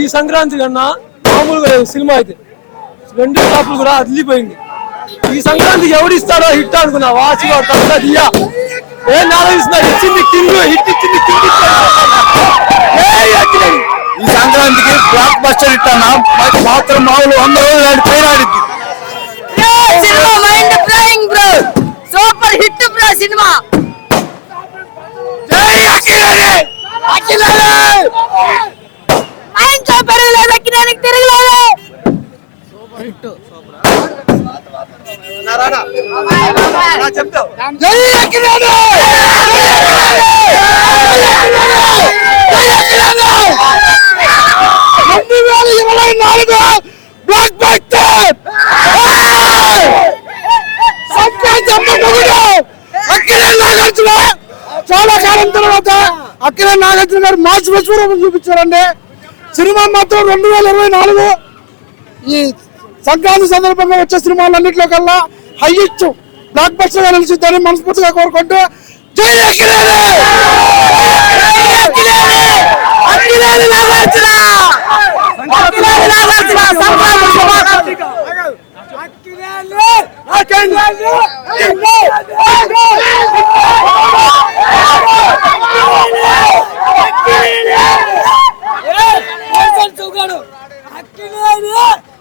ఈ సంక్రాంతి కన్నా మామూలుగా లేదు సినిమా అయితే. 2 టాప్లు కూడా అదిలిపోయింది. ఈ సంక్రాంతికి ఎవడు ఇస్తాడో హిట్ అనుకున్నా, వాచ్ దియా ఏం ఆలోచిస్తున్నారు. ఇచ్చింది కింగ్, హిట్ ఇచ్చింది కింగ్. ఈ సంక్రాంతికి బ్లాక్ బస్టర్ హిట్ అన్న మాత్రం మామూలు 100 రోజులు పైన ఆడిద్ది. సూపర్ హిట్ బ్రో సినిమా. పెరగలేదు, అక్కినేనికి తిరగలేదు. చాలా కాలం తర్వాత అక్కినేని నాగార్జున గారు మార్చి విశ్వరూపం చూపించారండి. సినిమా మాత్రం 2024 ఈ సంక్రాంతి సందర్భంగా వచ్చే సినిమాలన్నింటిలో కల్లా హైయెస్ట్ బ్లాక్ బస్టర్ గా నిలిచిద్దని మనస్ఫూర్తిగా కోరుకుంటూ జై అక్కినేని!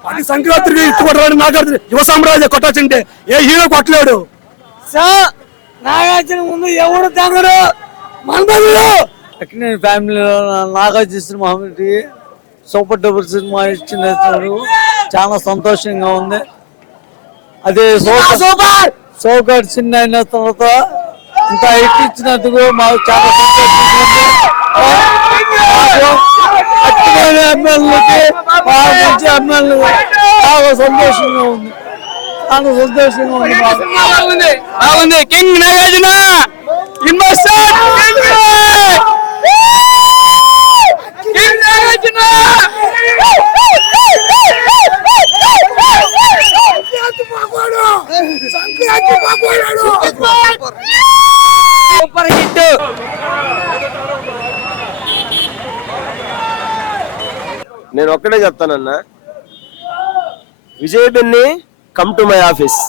అది సంక్రాంతికి ఇష్టపడరాడు నాగార్జున. యువ సామ్రాజ్య కొట్టాల్సింటే ఏ హీరో కొట్టలేడు. నాగార్జున ముందు ఎవరు తగ్గరు. మనబడులు అక్కినేని ఫ్యామిలీలో Nagarjuna cinema super duper cinema ఇచ్చినందుకు చాలా సంతోషంగా ఉంది. అదే సూపర్ సినిమా అయిన తర్వాత ఇంత హిట్ ఇచ్చినందుకు మాకు చాలా సంతోషంగా ఉంది. అక్కినేని ఎమ్మెల్యేకి మంచి ఎమ్మెల్యే చాలా సంతోషంగా ఉంది. చాలా సంతోషంగా ఉంది. బాగుంది. King Nagarjuna super hit. నేను ఒక్కడే చెప్తానన్నా, Vijay Benny come to my office.